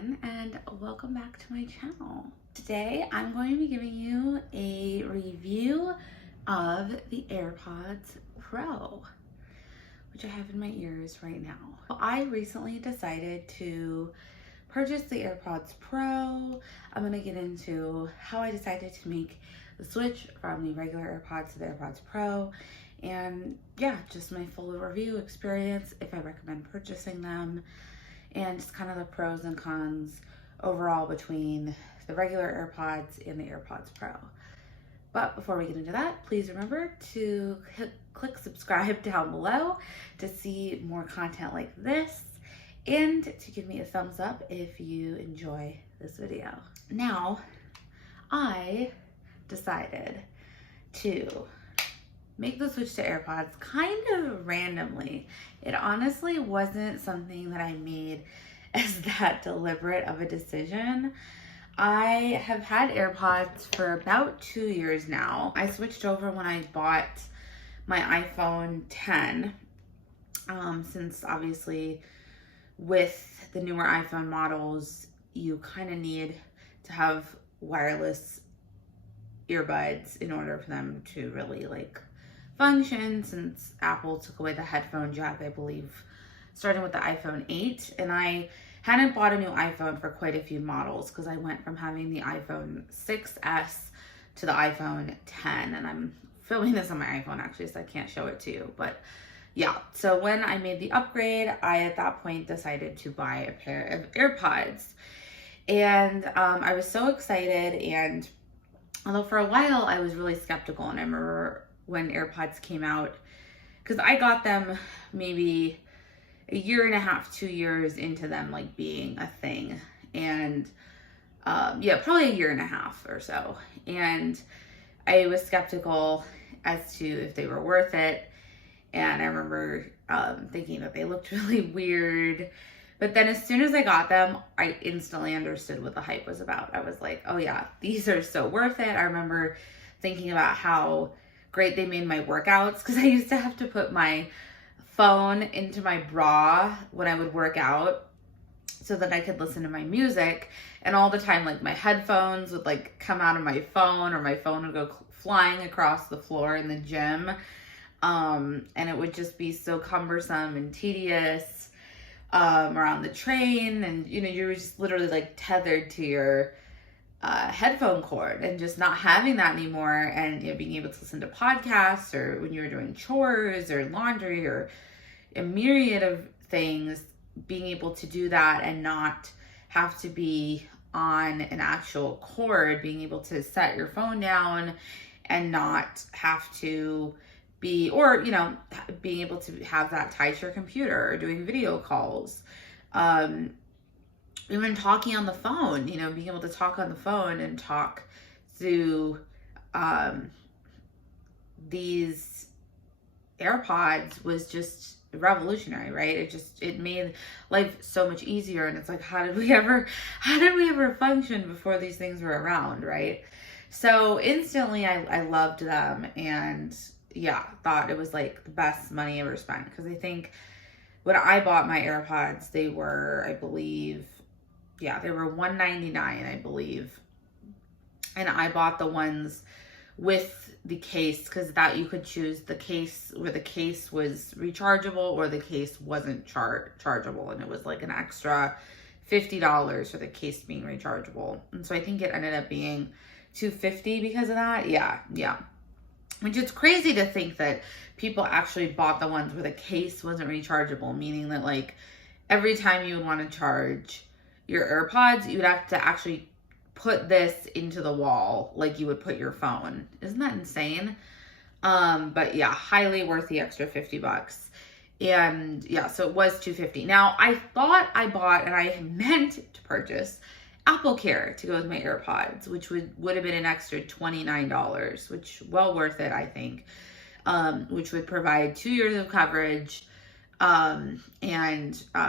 everyone, and welcome back to my channel. Today I'm going to be giving you a review of the AirPods Pro, which I have in my ears right now. I recently decided to purchase the AirPods Pro. I'm going to get into how I decided to make the switch from the regular AirPods to the AirPods Pro, and yeah, just my full review experience, if I recommend purchasing them, and just kind of the pros and cons overall between the regular AirPods and the AirPods Pro. But before we get into that, please remember to click subscribe down below to see more content like this, and to give me a thumbs up if you enjoy this video. Now, I decided to make the switch to AirPods kind of randomly. It honestly wasn't something that I made as that deliberate of a decision. I have had AirPods for about 2 years now. I switched over when I bought my iPhone 10, since obviously with the newer iPhone models, you kind of need to have wireless earbuds in order for them to really function, since Apple took away the headphone jack, I believe, starting with the iPhone 8. And I hadn't bought a new iPhone for quite a few models because I went from having the iPhone 6S to the iPhone 10. And I'm filming this on my iPhone actually, so I can't show it to you. But yeah, so when I made the upgrade, I at that point decided to buy a pair of AirPods. And I was so excited. And although for a while I was really skeptical, and I remember when AirPods came out, because I got them maybe a year and a half, 2 years into them being a thing, and yeah, probably a year and a half or so, and I was skeptical as to if they were worth it. And I remember thinking that they looked really weird, but then as soon as I got them, I instantly understood what the hype was about. I was like, oh yeah, these are so worth it. I remember thinking about how great they made my workouts, because I used to have to put my phone into my bra when I would work out so that I could listen to my music, and all the time my headphones would come out of my phone, or my phone would go flying across the floor in the gym, and it would just be so cumbersome and tedious around the train, and you were just literally tethered to your headphone cord, and just not having that anymore, and being able to listen to podcasts, or when you were doing chores or laundry or a myriad of things, being able to do that and not have to be on an actual cord, being able to set your phone down and not have to be, or being able to have that tied to your computer, or doing video calls, even talking on the phone, being able to talk on the phone and talk through these AirPods was just revolutionary, right? It made life so much easier. And it's like, how did we ever function before these things were around, right? So instantly I loved them, and yeah, thought it was the best money ever spent. Because I think when I bought my AirPods, they were, I believe, yeah, they were $199, I believe. And I bought the ones with the case, because that you could choose the case where the case was rechargeable or the case wasn't chargeable. And it was an extra $50 for the case being rechargeable. And so I think it ended up being $250 because of that. Yeah. Which is crazy to think that people actually bought the ones where the case wasn't rechargeable, meaning that every time you would want to charge your AirPods, you would have to actually put this into the wall like you would put your phone. Isn't that insane? But yeah, highly worth the extra $50. And yeah, so it was $250. Now, I thought I bought, and I meant to purchase Apple Care to go with my AirPods, which would have been an extra $29, which well worth it, I think, which would provide 2 years of coverage, and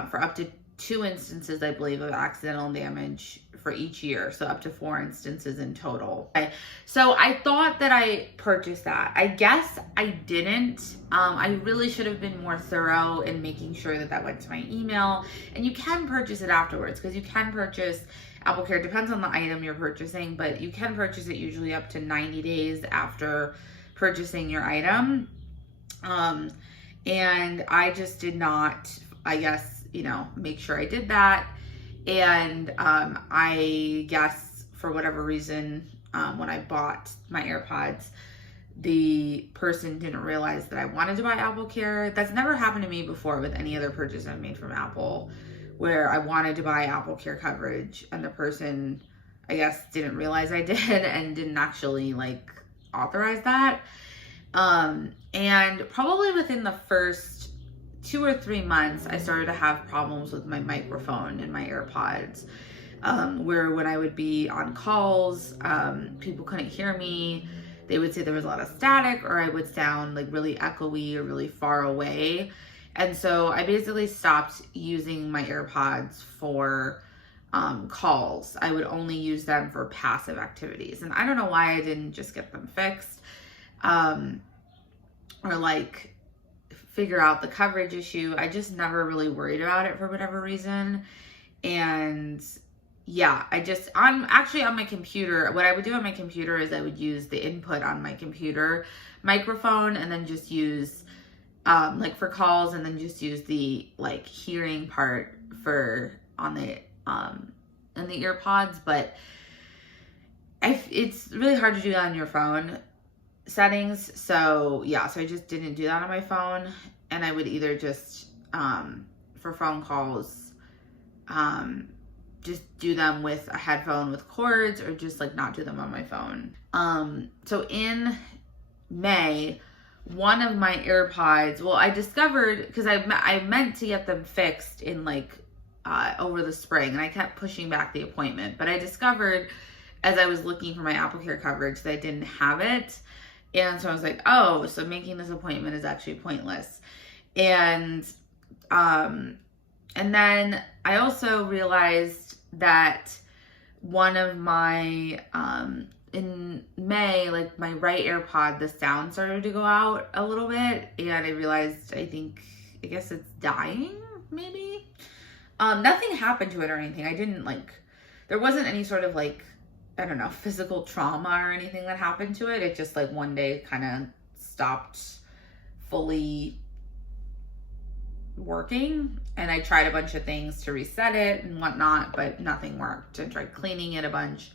for up to 2 instances, I believe, of accidental damage for each year. So up to 4 instances in total. So I thought that I purchased that. I guess I didn't. I really should have been more thorough in making sure that that went to my email. And you can purchase it afterwards, because you can purchase AppleCare. It depends on the item you're purchasing, but you can purchase it usually up to 90 days after purchasing your item. And I just did not, I guess, make sure I did that. And I guess for whatever reason, when I bought my AirPods, the person didn't realize that I wanted to buy AppleCare. That's never happened to me before with any other purchase I've made from Apple, where I wanted to buy AppleCare coverage and the person, I guess, didn't realize I did and didn't actually authorize that. And probably within the first 2 or 3 months, I started to have problems with my microphone in my AirPods, where when I would be on calls, people couldn't hear me. They would say there was a lot of static, or I would sound really echoey or really far away. And so I basically stopped using my AirPods for calls. I would only use them for passive activities. And I don't know why I didn't just get them fixed, or figure out the coverage issue. I just never really worried about it for whatever reason. And yeah, I'm actually on my computer. What I would do on my computer is I would use the input on my computer microphone, and then just use for calls, and then just use the hearing part for on the in the AirPods. But it's really hard to do that on your phone settings. So yeah, so I just didn't do that on my phone. And I would either just for phone calls just do them with a headphone with cords, or just not do them on my phone. So in May, one of my AirPods, well, I discovered, because I meant to get them fixed in over the spring, and I kept pushing back the appointment, but I discovered as I was looking for my AppleCare coverage that I didn't have it. And so I was like, oh, so making this appointment is actually pointless. And then I also realized that one of my, in May, my right AirPod, the sound started to go out a little bit, and I realized, I guess it's dying, maybe. Nothing happened to it or anything. I didn't there wasn't any sort of I don't know, physical trauma or anything that happened to it. It just one day kind of stopped fully working, and I tried a bunch of things to reset it and whatnot, but nothing worked. I tried cleaning it a bunch.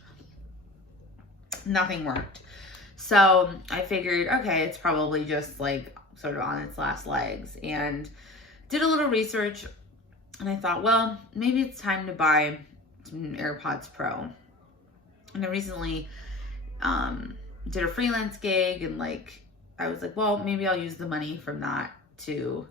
Nothing worked. So I figured, okay, it's probably just sort of on its last legs, and did a little research, and I thought, well, maybe it's time to buy some AirPods Pro. And I recently did a freelance gig, and I was well, maybe I'll use the money from that to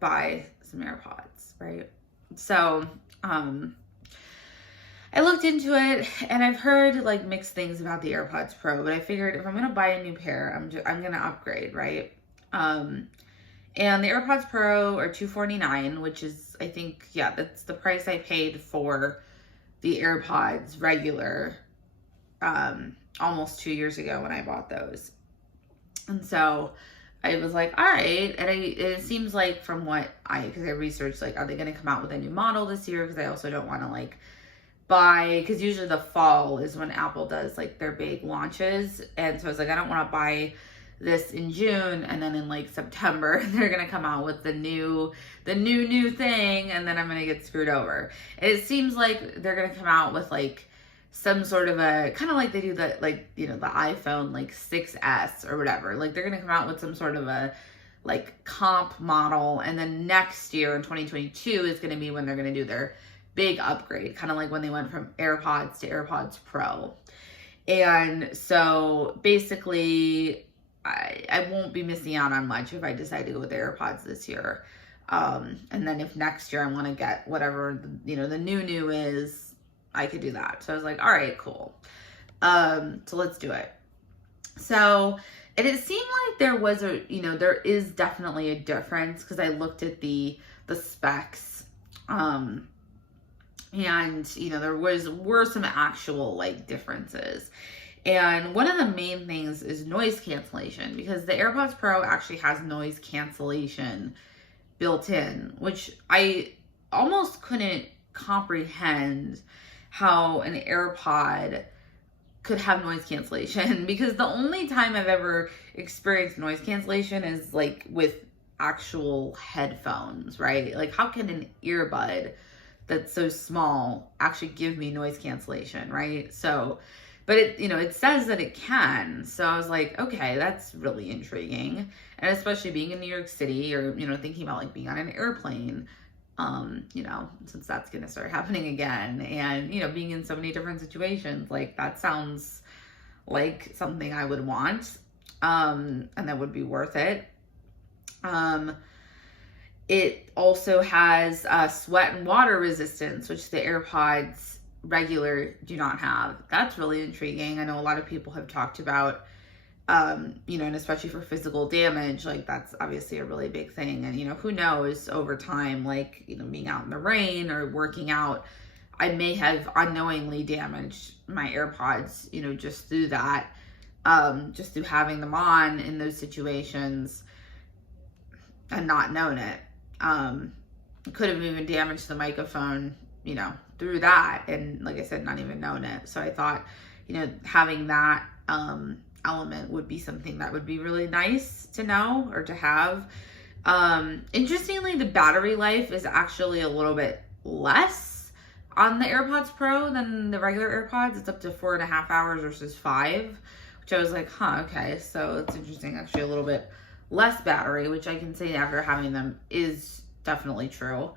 buy some AirPods, right? So I looked into it, and I've heard mixed things about the AirPods Pro, but I figured if I'm gonna buy a new pair, I'm gonna upgrade, right? And the AirPods Pro are $249, which is, I think, yeah, that's the price I paid for the AirPods regular almost 2 years ago when I bought those. And so I was all right. And it seems from what because I researched, are they going to come out with a new model this year? Because I also don't want to buy, because usually the fall is when Apple does their big launches. And so I was I don't want to buy this in June, and then in September they're gonna come out with the new thing, and then I'm gonna get screwed over. And it seems they're gonna come out with some sort of a kind of they do the the iPhone 6S or whatever. They're gonna come out with some sort of a comp model, and then next year in 2022 is gonna be when they're gonna do their big upgrade, kind of when they went from AirPods to AirPods Pro. And so basically I won't be missing out on much if I decide to go with the AirPods this year. And then if next year I want to get whatever, the new is, I could do that. So I was all right, cool. So let's do it. So, and it seemed there was there is definitely a difference, because I looked at the the specs. And, you know, there were some actual like differences. And one of the main things is noise cancellation, because the AirPods Pro actually has noise cancellation built in, which I almost couldn't comprehend how an AirPod could have noise cancellation, because the only time I've ever experienced noise cancellation is like with actual headphones, right? Like, how can an earbud that's so small actually give me noise cancellation, right? So, but it, you know, it says that it can. So I was like, okay, that's really intriguing. And especially being in New York City, or, you know, thinking about like being on an airplane, you know, since that's going to start happening again, and, you know, being in so many different situations, like that sounds like something I would want, and that would be worth it. It also has sweat and water resistance, which the AirPods regular do not have. That's really intriguing. I know a lot of people have talked about, you know, and especially for physical damage, like that's obviously a really big thing. And, you know, who knows over time, like, you know, being out in the rain or working out, I may have unknowingly damaged my AirPods, you know, just through that, just through having them on in those situations and not known it. Could have even damaged the microphone, you know, through that, and like I said, not even known it. So I thought, you know, having that element would be something that would be really nice to know or to have. Interestingly, the battery life is actually a little bit less on the AirPods Pro than the regular AirPods. It's up to 4.5 hours versus 5, which I was like, huh, okay, so it's interesting. Actually, a little bit less battery, which I can say after having them is definitely true.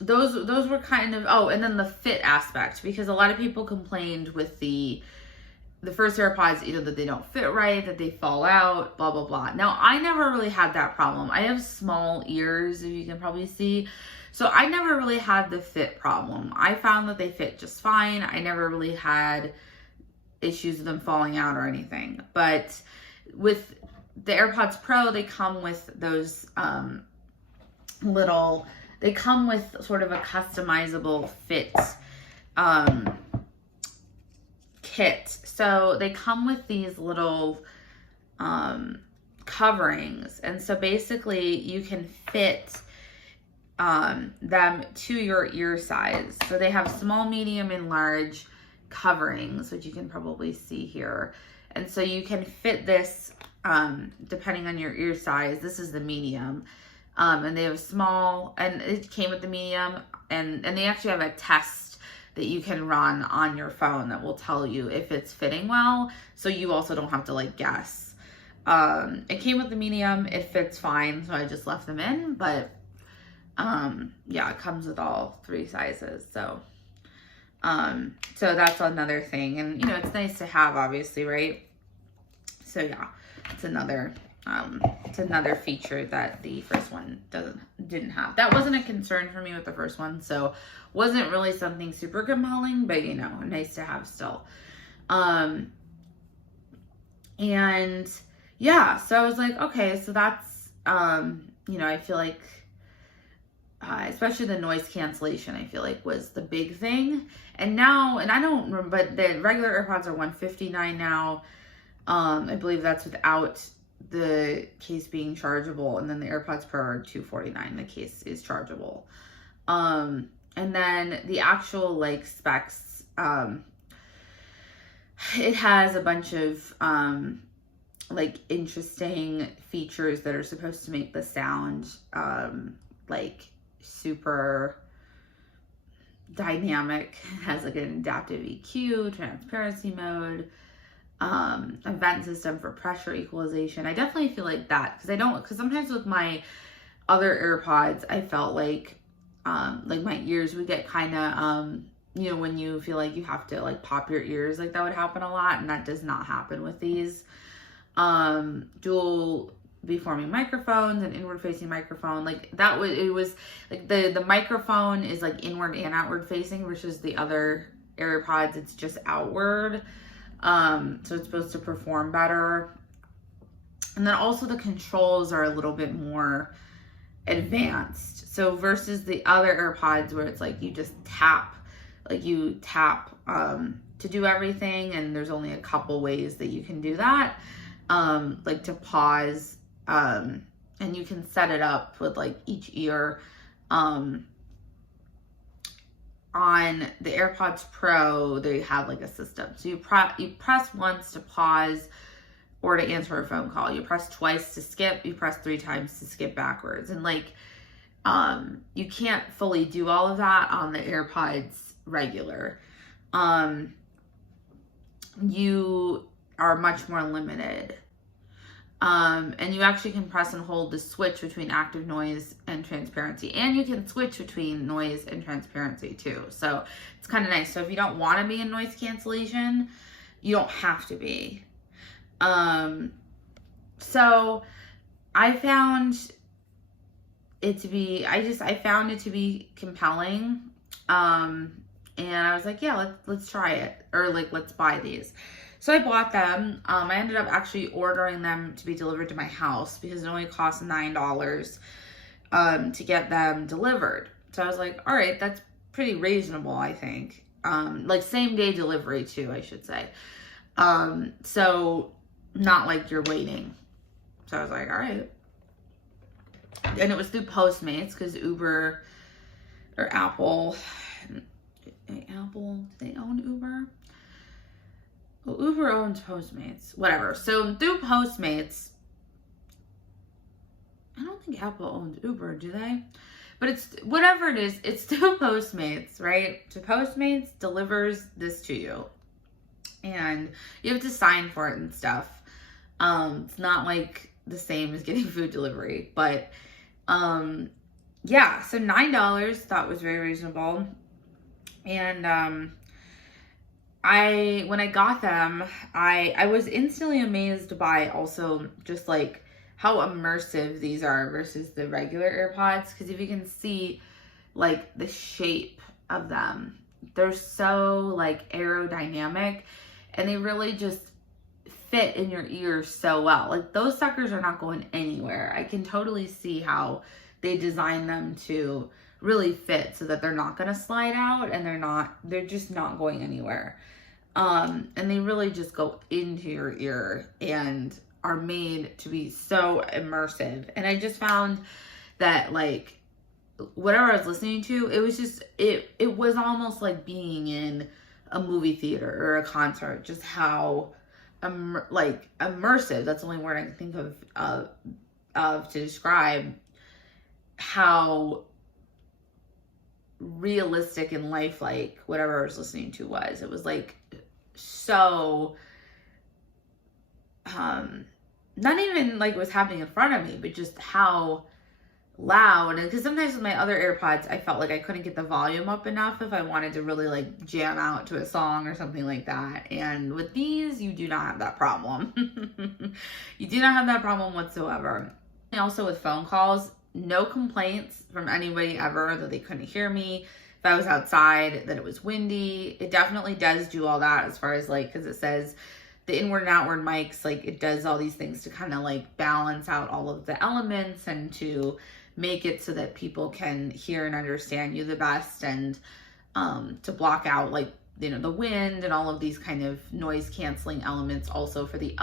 Those were kind of, oh, and then the fit aspect, because a lot of people complained with the first AirPods, you know, that they don't fit right, that they fall out, blah, blah, blah. Now, I never really had that problem. I have small ears, if you can probably see. So I never really had the fit problem. I found that they fit just fine. I never really had issues with them falling out or anything. But with the AirPods Pro, they come with those they come with sort of a customizable fit kit. So they come with these little coverings. And so basically you can fit them to your ear size. So they have small, medium, and large coverings, which you can probably see here. And so you can fit this depending on your ear size. This is the medium. And they have small, and it came with the medium, and they actually have a test that you can run on your phone that will tell you if it's fitting well, so you also don't have to like guess. It came with the medium, it fits fine, so I just left them in, but yeah, it comes with all 3 sizes, so that's another thing. And, you know, it's nice to have, obviously, right? So yeah, it's another feature that the first one didn't have. That wasn't a concern for me with the first one, so wasn't really something super compelling, but, you know, nice to have still. And yeah, so I was like, okay, so that's, you know, I feel like, especially the noise cancellation, I feel like was the big thing. And now, and I don't remember, but the regular AirPods are $159 now. I believe that's without the case being chargeable, and then the AirPods Pro are $249. The case is chargeable. And then the actual like specs, it has a bunch of like interesting features that are supposed to make the sound like super dynamic. It has like an adaptive EQ, transparency mode, a vent system for pressure equalization. I definitely feel like that, because sometimes with my other AirPods, I felt like my ears would get kind of, you know, when you feel like you have to like pop your ears, like that would happen a lot, and that does not happen with these. Dual beamforming microphones and inward facing microphone, like that was, it was like the microphone is like inward and outward facing, versus the other AirPods, it's just outward. So it's supposed to perform better. And then also the controls are a little bit more advanced. So versus the other AirPods where it's like you just tap, to do everything, and there's only a couple ways that you can do that, like to pause, and you can set it up with like each ear. On the AirPods Pro, they have like a system. So you press once to pause or to answer a phone call. You press twice to skip. You press 3 times to skip backwards. And like, you can't fully do all of that on the AirPods regular. You are much more limited. And you actually can press and hold to switch between active noise and transparency. And you can switch between noise and transparency too. So it's kind of nice. So if you don't want to be in noise cancellation, you don't have to be. So I found it to be, I found it to be compelling. And I was like, yeah, let's try it, or like, let's buy these. So I bought them. I ended up actually ordering them to be delivered to my house because it only cost $9 to get them delivered. So I was like, all right, that's pretty reasonable, I think. Like same day delivery too, I should say. So not like you're waiting. So I was like, all right. And it was through Postmates because Uber or Apple, do they own Uber? Well, Uber owns Postmates, whatever. So through Postmates, I don't think Apple owns Uber, do they? But it's, whatever it is, it's through Postmates, right? So Postmates delivers this to you. And you have to sign for it and stuff. It's not like the same as getting food delivery. But yeah, so $9 thought was very reasonable. And when I got them, I was instantly amazed by also just like how immersive these are versus the regular AirPods. Because if you can see like the shape of them, they're so like aerodynamic and they really just fit in your ears so well. Like those suckers are not going anywhere. I can totally see how they designed them to really fit so that they're not going to slide out and they're just not going anywhere. And they really just go into your ear and are made to be so immersive. And I just found that like whatever I was listening to, it was just, it was almost like being in a movie theater or a concert, just how immersive, that's the only word I can think of to describe how realistic and lifelike whatever I was listening to was. It was like so not even like it was happening in front of me, but just how loud. And because sometimes with my other AirPods, I felt like I couldn't get the volume up enough if I wanted to really like jam out to a song or something like that. And with these, you do not have that problem. You do not have that problem whatsoever. And also with phone calls, no complaints from anybody ever that they couldn't hear me. If I was outside, that it was windy. It definitely does do all that as far as like, because it says the inward and outward mics, like it does all these things to kind of like balance out all of the elements and to make it so that people can hear and understand you the best, and to block out like, you know, the wind and all of these kind of noise canceling elements also for the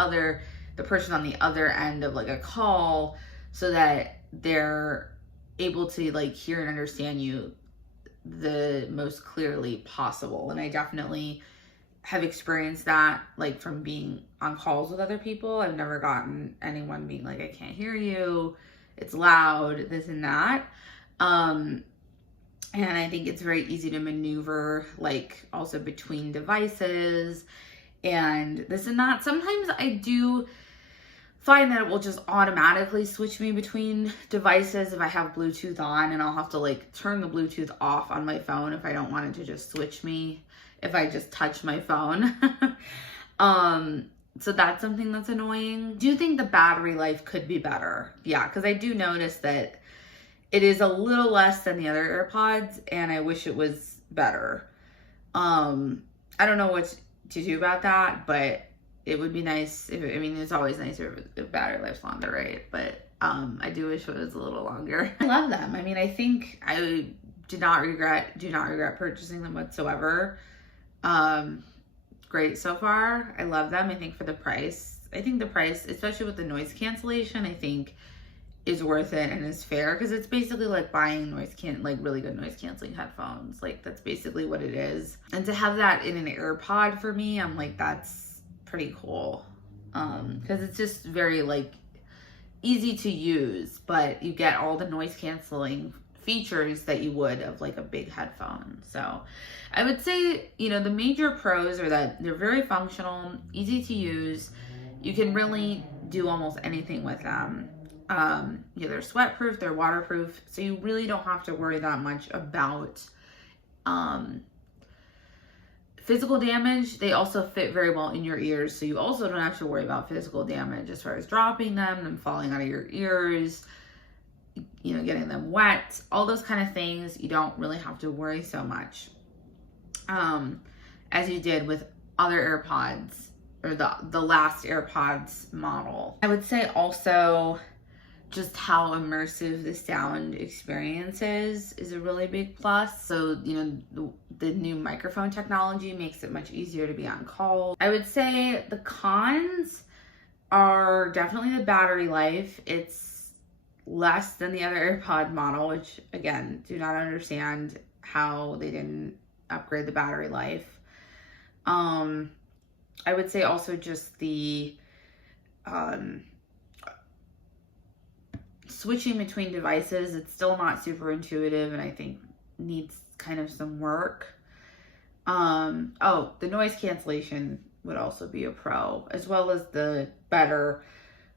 person on the other end of like a call, so that they're able to like hear and understand you the most clearly possible. And I definitely have experienced that like from being on calls with other people. I've never gotten anyone being like, I can't hear you, it's loud, this and that. And I think it's very easy to maneuver like also between devices and this and that. Sometimes I do find that it will just automatically switch me between devices if I have Bluetooth on, and I'll have to like turn the Bluetooth off on my phone if I don't want it to just switch me if I just touch my phone. So that's something that's annoying. Do you think the battery life could be better? Yeah, because I do notice that it is a little less than the other AirPods, and I wish it was better. I don't know what to do about that, but it would be nice if, I mean, it's always nicer if battery life's longer, right? But I do wish it was a little longer. I love them. I mean, I think I do not regret purchasing them whatsoever. Great so far. I love them. I think for the price, especially with the noise cancellation, I think is worth it and is fair, because it's basically like buying really good noise canceling headphones. Like, that's basically what it is. And to have that in an AirPod for me, I'm like, that's pretty cool. Because it's just very like easy to use, but you get all the noise canceling features that you would of like a big headphone. So I would say, you know, the major pros are that they're very functional, easy to use. You can really do almost anything with them. Yeah, they're sweat proof, they're waterproof, so you really don't have to worry that much about physical damage. They also fit very well in your ears, so you also don't have to worry about physical damage as far as dropping them falling out of your ears, you know, getting them wet, all those kind of things. You don't really have to worry so much as you did with other AirPods, or the last AirPods model. I would say also just how immersive the sound experience is a really big plus. So, you know, the new microphone technology makes it much easier to be on call. I would say the cons are definitely the battery life. It's less than the other AirPod model, which again, do not understand how they didn't upgrade the battery life. I would say also just the switching between devices, it's still not super intuitive, and I think needs kind of some work. Oh, the noise cancellation would also be a pro, as well as the better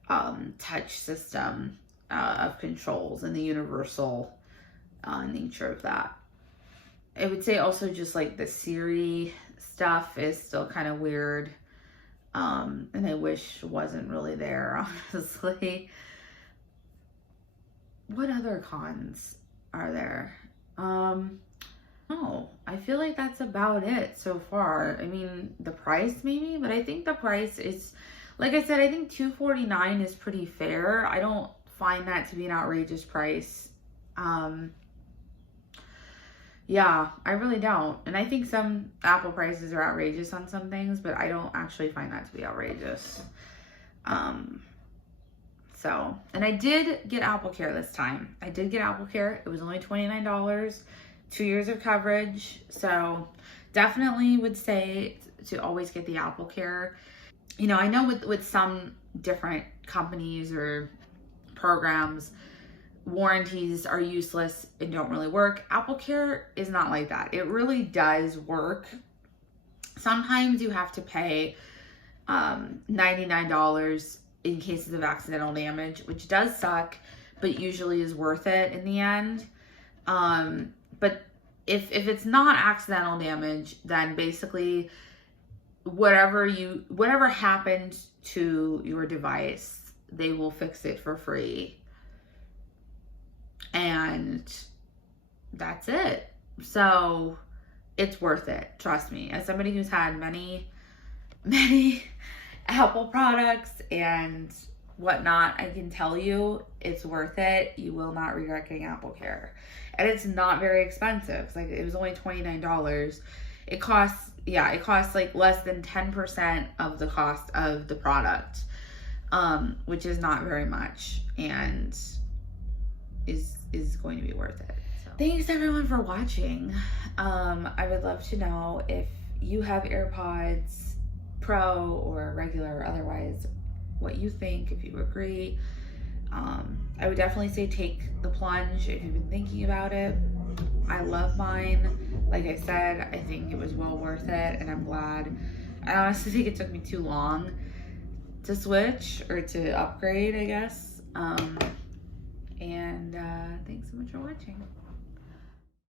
touch system of controls and the universal nature of that. I would say also just like the Siri stuff is still kind of weird, and I wish wasn't really there, honestly. What other cons are there? No, I feel like that's about it so far. I mean, the price maybe, but I think the price is, like I said, I think $249 is pretty fair. I don't find that to be an outrageous price. Yeah, I really don't. And I think some Apple prices are outrageous on some things, but I don't actually find that to be outrageous. So, and I did get Apple Care this time. I did get Apple Care. It was only $29, 2 years of coverage. So definitely would say to always get the Apple Care. You know, I know with some different companies or programs, warranties are useless and don't really work. Apple Care is not like that. It really does work. Sometimes you have to pay $99 in cases of accidental damage, which does suck, but usually is worth it in the end. But if it's not accidental damage, then basically whatever happened to your device, they will fix it for free. And that's it. So it's worth it. Trust me. As somebody who's had many Apple products and whatnot, I can tell you it's worth it. You will not regret getting Apple Care. And it's not very expensive. Like, it was only $29. It costs like less than 10% of the cost of the product, which is not very much, and is going to be worth it. So thanks everyone for watching. I would love to know if you have AirPods Pro or regular or otherwise, what you think, if you agree. I would definitely say take the plunge if you've been thinking about it. I love mine. Like I said, I think it was well worth it, and I'm glad. I honestly think it took me too long to switch or to upgrade, I guess. And thanks so much for watching.